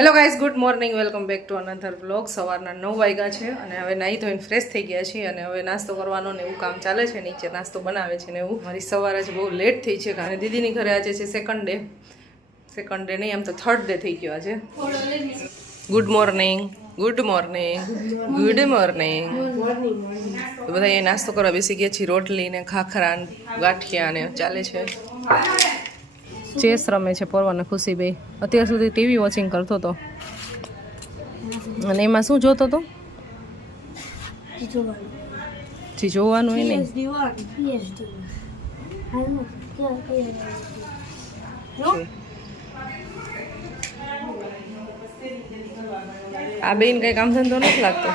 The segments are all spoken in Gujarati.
Hello guys, good morning, welcome back to another vlog. સવારના 9 વાગ્યા છે અને હવે નાહી ધોઈને ફ્રેશ થઈ ગયા છીએ અને હવે નાસ્તો કરવાનો ને એવું કામ ચાલે છે. નીચે નાસ્તો બનાવે છે ને એવું. મારી સવાર આજે બહુ લેટ થઈ છે કારણ કે દીદીની ઘરે આજે છે સેકન્ડ ડે નહીં, આમ તો થર્ડ ડે થઈ ગયો આજે. Good morning, good morning, good morning. તો બધા એ નાસ્તો કરવા બેસી ગયા છીએ. રોટલી ને ખાખરા ને ગાંઠિયા ને ચાલે છે. ચેસ રમે છે પરવા અને ખુશી બે. અત્યાર સુધી ટીવી વોચિંગ કરતો હતો અને એમાં શું જોતો હતો? જી જોવાનું હોય ને. આ બેન કઈ કામ ધંધો નથી લાગતો.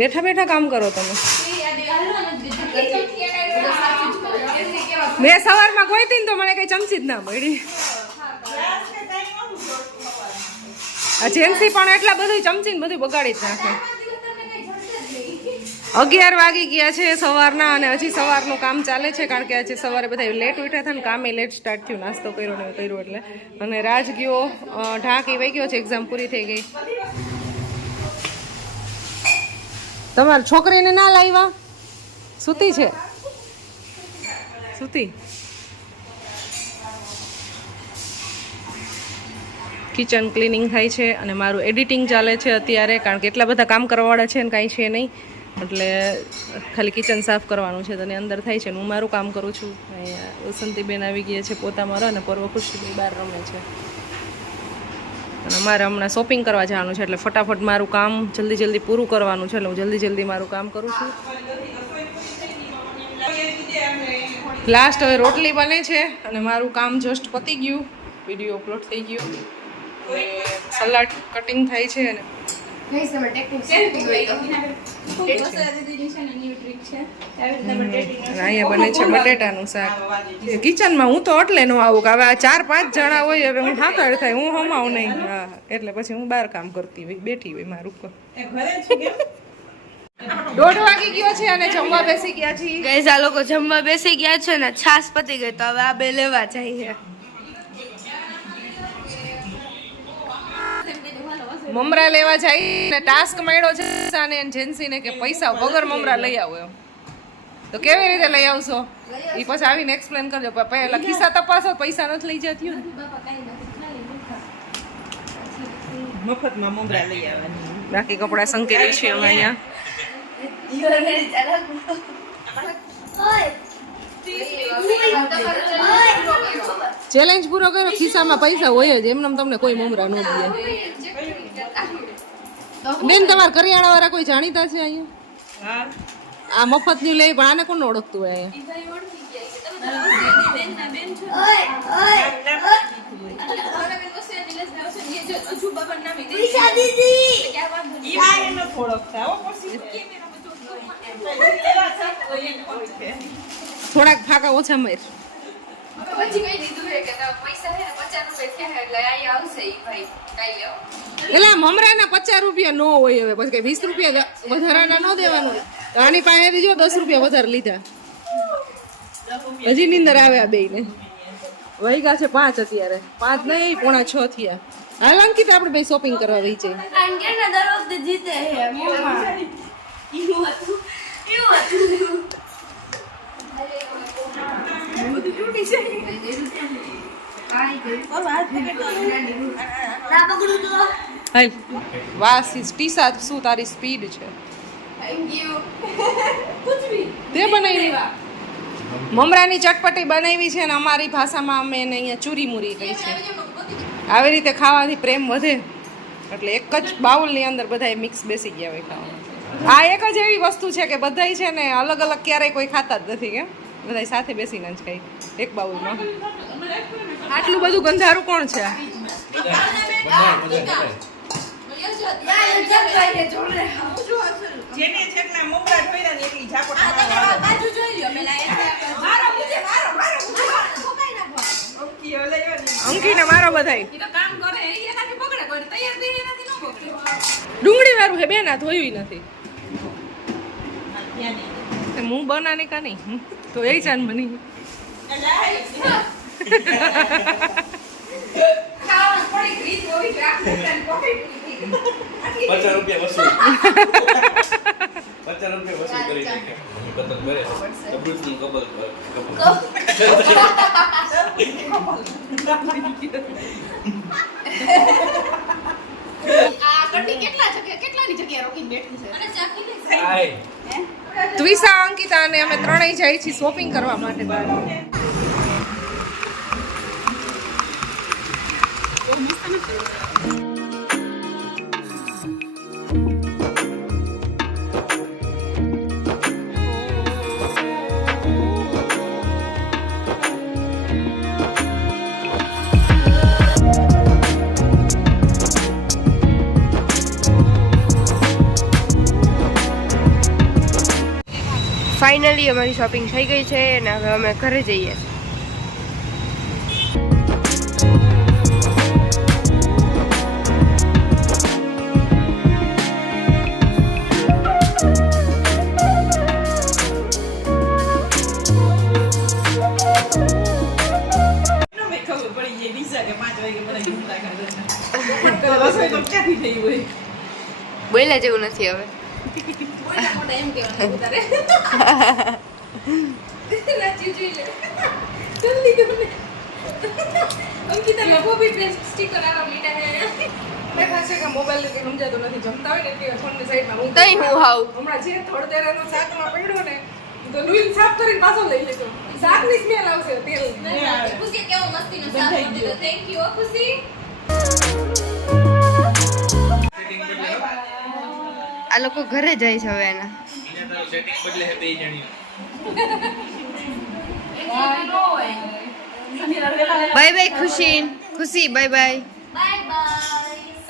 બેઠા બેઠા કામ કરો તમે. મેં સવારમાં કોઈ હતી ને તો મને કઈ ચમચી જ ના મળી. આ જેન્સી પણ એટલા બધું ચમચી ને બધું બગાડી જ નાખે. 11 વાગી ગયા છે સવારના અને હજી સવારનું કામ ચાલે છે કારણ કે આજે સવારે બધા લેટ ઉઠ્યા હતા ને કામે લેટ સ્ટાર્ટ થયું. નાસ્તો કર્યો ને કર્યું એટલે. અને રાજ ગયો ઢાંકી વહી ગયો છે, એક્ઝામ પૂરી થઈ ગઈ. તમારી છોકરીને ના લાવ્યા? સૂતી છે? સૂતી? કિચન ક્લિનિંગ થાય છે અને મારું એડિટિંગ ચાલે છે અત્યારે કારણ કે એટલા બધા કામ કરવાવાળા છે ને કાંઈ છે નહીં, એટલે ખાલી કિચન સાફ કરવાનું છે તો એની અંદર થાય છે ને હું મારું કામ કરું છું. અહીંયા વસંતીબેન આવી ગયા છે પોતા મારા અને પર્વ ખુશીબેન બહાર રમે છે. અને મારે હમણાં શોપિંગ કરવા જવાનું છે એટલે ફટાફટ મારું કામ જલ્દી પૂરું કરવાનું છે એટલે હું જલ્દી મારું કામ કરું છું. લાસ્ટ હવે રોટલી બને છે અને મારું કામ જસ્ટ પતી ગયું. વિડીયો અપલોડ થઈ ગયો અને સલાડ કટિંગ થાય છે અને અહીંયા બને છે બટેટાનું શાક. કિચનમાં હું તો એટલે ન આવું કે હવે આ 4-5 જણા હોય હવે હું હાકડ થાય, હું હમાવું નહીં. હા, એટલે પછી હું બહાર કામ કરતી હોય, બેઠી હોય મારું. 1:30 વાગી ગયો છે અને જમવા બેસી ગયા છીએ. ગાઈસ આ લોકો જમવા બેસી ગયા છે ને છાસ પતી ગઈ તો હવે આ બે લેવા જઈએ. મમરા લેવા જાય ને ટાસ્ક મળ્યો છે સાને અને જેન્સીને કે પૈસા વગર મમરા લઈ આવો એમ. તો કેવી રીતે લઈ આવશો એ પછી આવીને એક્સપ્લેન કરજો. પહેલા ખિસ્સા તપાસો, પૈસા નથી લઈ જતી. મફતમાં મમરા લઈ આવવાની. બાકી કપડા સંકેલી છે અમે અહીંયા. ચેલેન્જ પૂરો કરો, ખિસ્સામાં પૈસા હોય જ, એમને તમને કોઈ મમરા ન દે. બેન તમારા કરિયાણા વાળા કોઈ જાણીતા છે અહીંયા? આ મફત ની લે પણ આને કોણ ઓળખતું હોય થોડાક ફાકા ઓછા માર. એટલે મમરાના 50 રૂપિયા નો હોય હવે, પછી 20 રૂપિયા વધારાના ન દેવાનું. આની પાસેથી જો 10 રૂપિયા વધારે લીધા. હજી નીંદર આવે આ બેયને. વાગ્યા છે 5 અત્યારે, 5 નહીં 5:45 થયા. હાલ અંકિત આપણે બે શોપિંગ કરવા વહી જઈએ. વાહ ટીસા, શું તારી સ્પીડ છે. તે બનાવી મમરાની ચટપટી બનાવી છે અને અમારી ભાષામાં અમે એને અહીંયા ચૂરીમુરી કહી છે. આવી રીતે ખાવાથી પ્રેમ વધે એટલે એક જ બાઉલની અંદર બધા મિક્સ બેસી ગયા હોય ખાવાનું. આ એક જ એવી વસ્તુ છે કે બધાય છે ને અલગ અલગ ક્યારેય કોઈ ખાતા જ નથી કે બધા સાથે બેસીને જ ખાય એક બાઉલમાં. આટલું બધું ગંધારું કોણ છે? અંકીને મારો બધાય ડુંગળી વાળું છે બેન, આ ધોયું નથી. मुंह बनाने का नहीं तो यही चांद बनी ₹50 વસૂલ. 50 રૂપિયા વસૂલ કરી નાખ્યા. પતંગ કરે તો બ્રુસની કબલ ત્વિષા, અંકિતા અને અમે ત્રણેય જઈએ છીએ શોપિંગ કરવા માટે બહાર. ફાઇનલી અમારી શોપિંગ થઈ ગઈ છે અને હવે અમે ઘરે જઈએ. ખબર પડી ગઈ દિશા કે 5 વાગે મને ઘૂમતા કરે છે. રસોઈ તો ક્યાંથી થઈ હોય? બોલ્યા જેવું નથી હવે. મોબાઈલ સમજાતો નથી, જમતા હોય ને ફોનની સાઈડમાં તઈ હું હાવ હમણાં જે થોડેરાનો શાકમાં પડ્યો ને તો લુઈન સાફ કરીને પાછો લઈ લેતો. શાકની સ્મેલ આવશે તેલ. ખુશી કેવો મસ્તીનો સાફ કરી દીધો. થેન્ક યુ ખુશી. આ લોકો ઘરે જાય છે હવે એના. સેટિંગ બદલે હે બે જણી. બાય બાય ખુશી. ખુશી બાય બાય. Bye bye.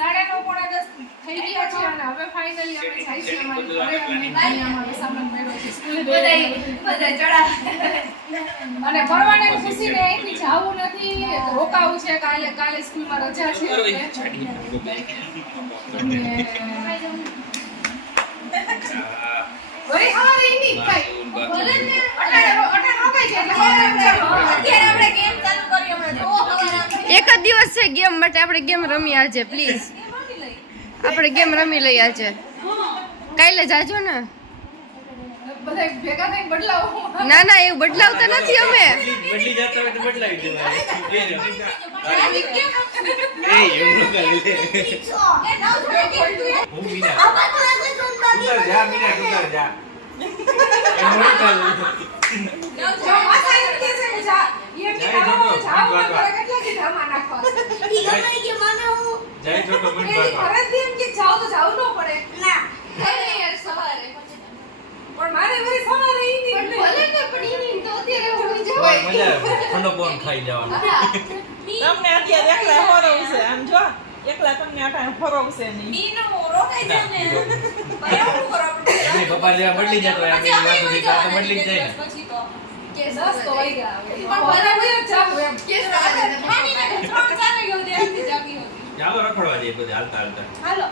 9:30 થઈ ગયા છે અને હવે ફાઇનલી અમે જઈએ છીએ અમારી ઘરે. અમે સામાન મેળવ્યો છે સ્કૂલે બધા ચડા. અને પરવાને ખુશીને અહીંથી જવું નથી, રોકાવું છે. કાલે સ્કૂલમાં રજા છે એટલે. વળી હવારે ઈની કાઈ ભલે ને અટાણે રોકાઈ છે એટલે હવારે એમ ચાલો. અત્યારે આપણે ગેમ ચાલુ કરી હમણાં જો હવારે એક જ દિવસ છે ગેમ માટે, આપણે ગેમ રમી આજે પ્લીઝ. આપણે ગેમ રમી લઈએ આજે. કાલે જાજો ને. બધા ભેગા થઈને બદલાવો. ના ના એવું બદલાવતા નથી અમે. બદલી જતા હોય તો બદલાવી દેવાય. એ એવું ન કરે. ના જોડે કે હું મીના. આમાં તો આજે જોતા ઉતાર જા મીના, ઉતાર જા. એ મોઈ કાઢ. જો માથા એમ કે છે કે જા એમ કે જાવ કરે કેટલા દી ધામા નાખવા. ઈ ગમે કે મને હું જય છોટો મન એની બાપા. ઘરેથી એમ કે જાવ તો જાવ ન પડે. ના કઈ યાર સવારે પણ મારે વળી સવારે ઈ નહીં એટલે ભલે ને પણ ઈ તો અત્યારે ઉડી બહુ જવાય. મજા આવે. ઠંડો પવન ખાઈ જવાનો. તમને અત્યારે એકલા ફરવશે આમ જો એકલા તમને અટાણે ફરવશે નહીં. મીનો રોકાઈ જાય ને પણ એવું કરો આપણે. એમની પપ્પા જેવા બદલી જતો હોય, આપણી વાતો થી તો બદલી જ જાય ને. પછી તો કે 10 તો વાગ્યા આવે. પણ પણ બરાબર જ જાવ એમ. કે ખાની ને 3-4 ગયો ત્યાંથી જાગી હતી. ચાલો રખડવા જઈએ બધે હાલતા હાલતા. હાલો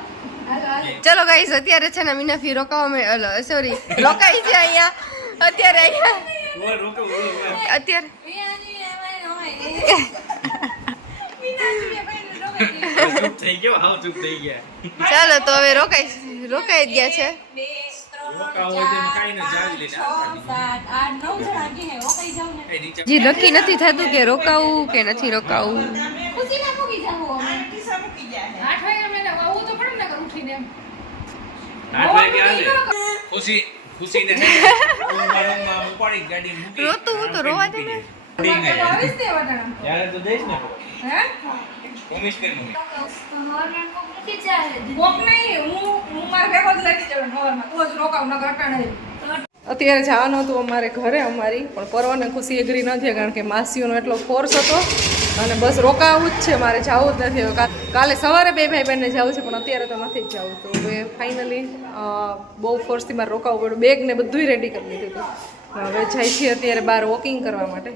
ચલો ગાઈસ, અત્યારે છે ને મીનાફી રોકાવા સોરી રોકાઈ છે અહીંયા. અત્યારે અહીંયા રોકો બોલો. અત્યારે મિયાની એમાં હોય મીનાજી ભાઈ રોકાઈ ચૂપ થઈ ગયો, હાવ ચૂપ થઈ ગયા. ચાલો તો હવે રોકાઈ જ ગયા છે. 2 રોકાવું હોય તો એમ કાંઈ ન જાવી લઈને આવતા 7 8 9 જણા કે હે રોકાઈ જાવ ને. એ નીચે જે નક્કી નથી થતું કે રોકાવું કે નથી રોકાવું. ખુશી ના મૂકી જાવ અમે. દિશા મૂકી જાય 8 વાગ્યા મેને આવું તો પડે ને નકર ઉઠીને એમ. 8 વાગે આવે. ખુશીને ઊંઘમાં ઉપાડી ગાડી મૂકી. રોતું હું તો રોવા દે ને. આવીશ તે વાટાણા. ત્યારે તો જઈશ ને. હે? કોમિશ કરી મમ્મી. હવારના કોક નથી ચાલે. કોક નહીં, હું મારે ભેગો જ લઈ જવાનું હવારમાં. તો જ રોકાવ નકર અટાણે. અત્યારે જવાનું હતું અમારે ઘરે અમારી, પણ પરવાને ખુશી એગ્રી ન થઈ કારણ કે માસીઓનો એટલો ફોર્સ હતો અને બસ રોકાવું જ છે, મારે જવું જ નથી. હવે કાલે સવારે બે ભાઈ બહેનને જવું છે પણ અત્યારે તો નથી જ જવું. તો હવે ફાઇનલી બહુ ફોર્સથી મારે રોકાવું પડ્યું. બેગ ને બધું રેડી કરી લીધું હતું. હવે જાય છીએ અત્યારે બહાર વોકિંગ કરવા માટે.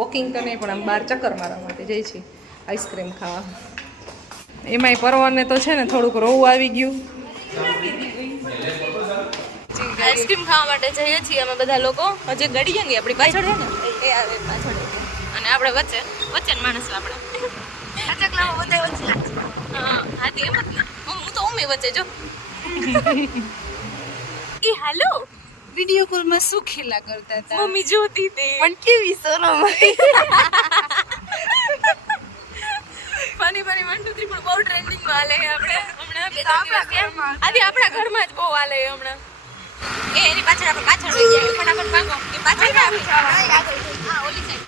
વોકિંગ તો નહીં પણ આમ બહાર ચક્કર મારવા માટે જઈએ છીએ આઈસ્ક્રીમ ખાવા. એમાંય પરવાને તો છે ને થોડુંક રોવું આવી ગયું. આઈસ્ક્રીમ ખાવા માટે જઈએ છીએ અમે બધા લોકો. હજી ગાડી જંગી આપણી પાછળ છે ને એ આવે પાછળ. અને આપણે વચ્ચે વચ્ચે માણસ આપણે ચકલામાં બધા વચ્ચે હા હાથી એમ જ ને હું તો ઉમે વચ્ચે જો એ હાલો વિડિયો કોલમાં શું ખેલા કરતા હતા મમ્મી જોતી તે પણ કેવી શરમ આવી ફની 1 2 3 પણ બહુ ટ્રેન્ડિંગ માં હાલે આપણે હમણાં બે ત્રણ દિવસ થયા આથી આપણા ઘરમાં જ બહુ હાલે હમણાં એની પાછળ આપણે પાછળ વહી જાય ફટાફટ ભાગો એ પાછળ હા ઓલી સાઈડ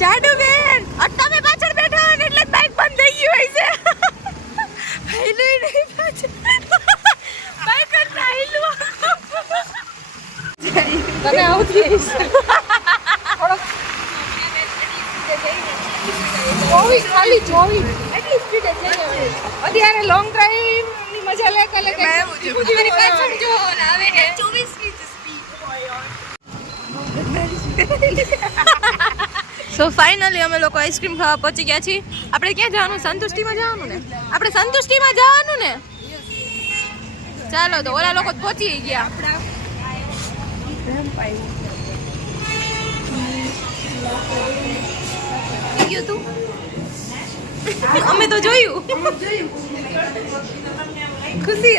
જાડુબેન તમે પાછળ બેઠા હો ને એટલે બાઈક બંધ થઈ ગયું હોય છે હાઈલું નહીં પાછળ બાઈક જ હાઈલું તને આવતી ચોવીસ ખાલી 24 એટલી સ્પીડે જઈએ અત્યારે લોંગ ડ્રાઈવ ની મજા લે કે મારી પાછળ જો ને આવે ને 24 ની સો ફાઇનલી અમે લોકો આઈસ્ક્રીમ ખાવા પહોંચી ગયા છીએ આપણે ક્યાં જવાનું સંતુષ્ટિમાં જવાનું ને આપણે સંતુષ્ટિમાં જવાનું ને ચાલો તો ઓલા લોકો પહોંચી ગયા ગયું તું અમે તો જોયું ખુશી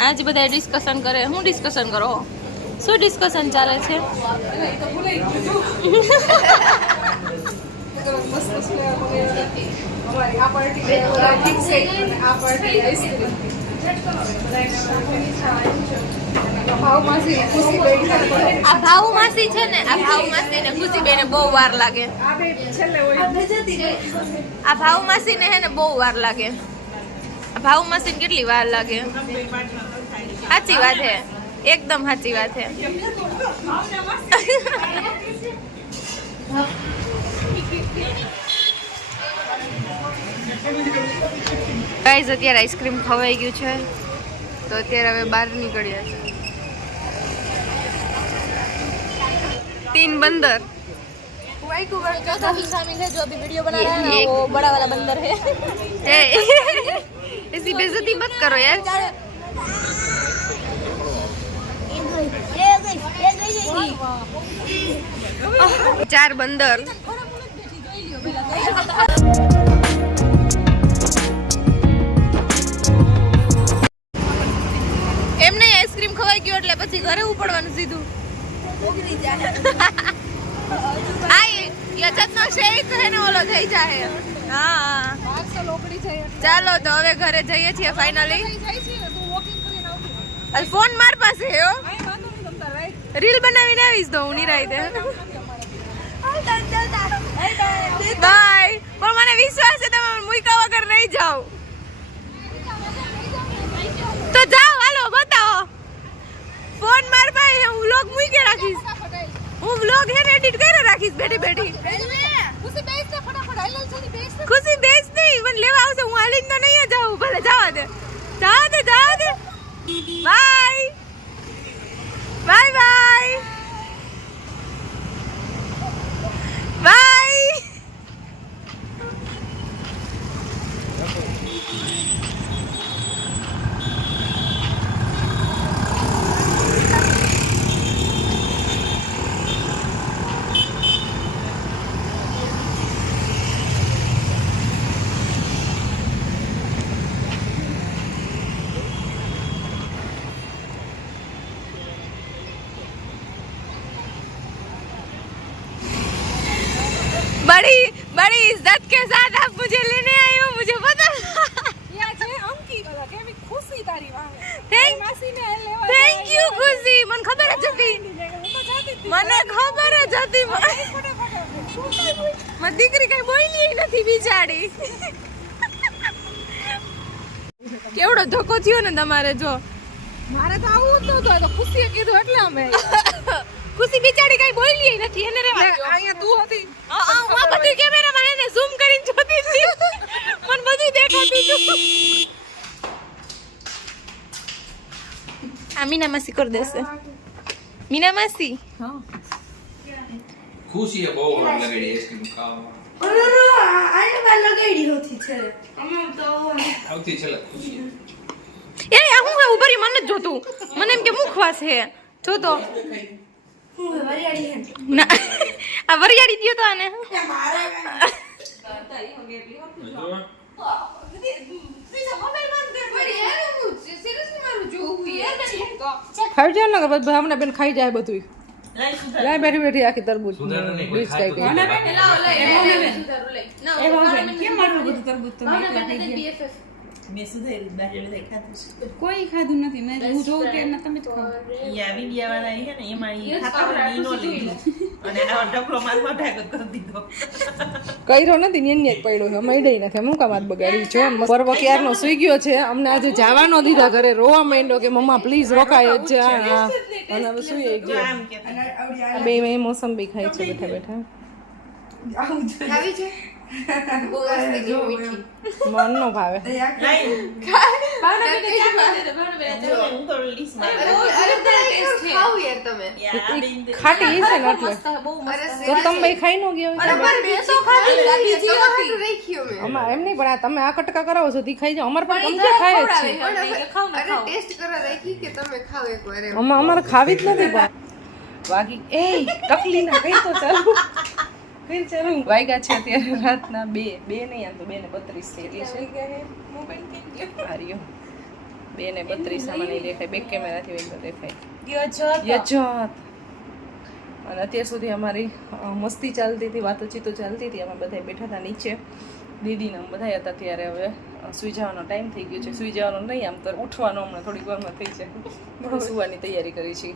આજ બધા ડિસ્કશન કરે હું ડિસ્કશન કરો શું ડિસ્કશન ચાલે છે અમારી આ પાર્ટી ઠીક છે અને આ પાર્ટી આઈસ્ક્રીમ ભાવ માસી ખુશી બેન આ ભાવ માસી છે ને આ ભાવ માસી ને ખુશી બેને બહુ વાર લાગે આ બે છેલ્લે હોય આ ભાવ માસી ને હે ને બહુ વાર લાગે આ ભાવ માસી ને કેટલી વાર લાગે સાચી વાત હે એકદમ સાચી વાત હે ગાઈઝ અત્યારે આઈસ્ક્રીમ ખવાઈ ગયું છે તો અત્યારે હવે બહાર નીકળ્યા છે 3 बंदर चौथा भी शामिल है जो अभी वीडियो बना रहा है ना वो बड़ा वाला बंदर है ऐसी बेइज्जती मत करो यार चार बंदर એમ નહીં આઈસ્ક્રીમ ખવાઈ ગયો એટલે પછી ઘરે ઉપડવાનું સીધું આ યજતનો શેક હે ને ઓલો થઈ જાય હા ચાલો તો હવે ઘરે જઈએ છીએ ફાઇનલી ફોન માર પાસે હે હો રીલ બનાવીને આવીશ તો હું નિરાઈ દે બાય પણ મને વિશ્વાસ છે તમે મુઈકા વગર નહીં જાઓ તો જાઓ હાલો બતાવો ફોન માર ભાઈ હું વ્લોગ મૂકી રાખીશ હું વ્લોગ હે ને એડિટ કરી રાખીશ બેઠી બેઠી ખુશી બેસ નહીં મને લેવા આવશે હું હાલીને તો નહીં જાઉં ભલે જવા દે બાય બાય બાય બાય बड़ी इज्जत के साथ आप मुझे लेने आए हो मुझे पता थैंक यू खुशी मन खबर જ હતી મને ખબર જ હતી મારી દીકરી કઈ બોલી નથી બિચારી કેવડો ધક્કો થયો ને તમારે જો મારે તો આવું જ નહોતું તો ખુશીએ કીધું એટલે અમે ખુશી બિચારી કઈ બોલી નથી એને રેવા દો અહીંયા તું હતી હું આ બધું કેમેરામાં એને ઝૂમ કરીને જોતી હતી મને બધું દેખાતું હતું આ મીના માસી કરી દેશે મીના માસી ખુશી બહુ લગાડી આઈસ્ક્રીમ ખાવામાં આવતી છે ખુશી એ આ હું હે ઉભરી મને જ જોતું મને એમ કે મુખવાસ હે જો તો ના આ વરિયાળી દ્યો તો આને ખાઈ જાય ને ભાવના બેન ખાઈ જાય બધું લાઈ સુધાર લાય બેઠી બેઠી આખી તરબૂચ સુધારનું નહીં, કોઈ બીજ ખાઈ ગઈ કેમ આટલું બધું તરબૂચ તો મેં એકલા ખાઈ ગયા? મેં સુધાર્યું, બાકી બધાએ ખાધું છે. કોઈ ખાધું નથી મેં હું જોઉં કે ના તમે જ ખાઓ ઈ આ વિડિયાવાળા છે ને, એમાં ઈ ખાતા હોય ને ઈ નો લીધું. અને આ ઢગલો મારમાં ઢાંકો કરી દીધો. કર્યો નથી ને જ પડ્યો છે અમે દઈ નથી હું કામ હાથ બગાડી જો પર્વ ક્યારનો સુઈ ગયો છે અમને આજે જવાનો દીધા ઘરે રોવા માંડ્યો કે મમ્મા પ્લીઝ રોકાય જ જા અને હવે સુઈ ગયો આમ કે બે મેં મોસંબી ખાઈ છે બેઠા બેઠા ખાવી છે મન નો ભાવે લાઈ હું તો લીસ માં ખાવ યાર તમે ખાટી છે ને એટલે તો તમે ખાઈ નો ગયો બેસો ખાધી બીજી વખત રાખ્યો મેં અમાર એમ નહીં પણ આ તમે આ કટકા કરાવો છો તી ખાઈ જાઓ અમાર પણ સમજે ખાય જ છે અરે ટેસ્ટ કરવા રાખી કે તમે ખાવ એકવાર એમ અમારે ખાવી જ નથી પણ બાકી એ ટકલી ના કઈ તો ચાલુ કઈ ચાલુ વાગ્યા છે અત્યારે રાતના બે નહીં આમ તો 2:32 થઈ એટલે છે હાર્યો 2:32 આમાં નહીં દેખાય બેક કેમેરાથી વેગો દેખાય યજત અને અત્યાર સુધી અમારી મસ્તી ચાલતી હતી વાતોચીતો ચાલતી હતી અમે બધા બેઠા હતા નીચે દીદીને અમે બધા હતા ત્યારે હવે સુઈ જવાનો ટાઈમ થઈ ગયો છે સુઈ જવાનો નહીં આમ તો ઉઠવાનો હમણાં થોડીક વારમાં થઈ જાય સુવાની તૈયારી કરી છે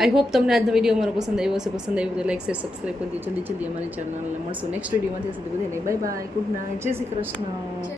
આઈ હોપ તમને આજનો વિડીયો મારો પસંદ આવ્યો હશે પસંદ આવ્યો તો લાઈક શેર સબસ્ક્રાઈબ કરી દો જલ્દી અમારી ચેનલને મળશું નેક્સ્ટ વિડીયોમાં ત્યાં સુધી બધાને બાય બાય ગુડ નાઇટ જય શ્રી કૃષ્ણ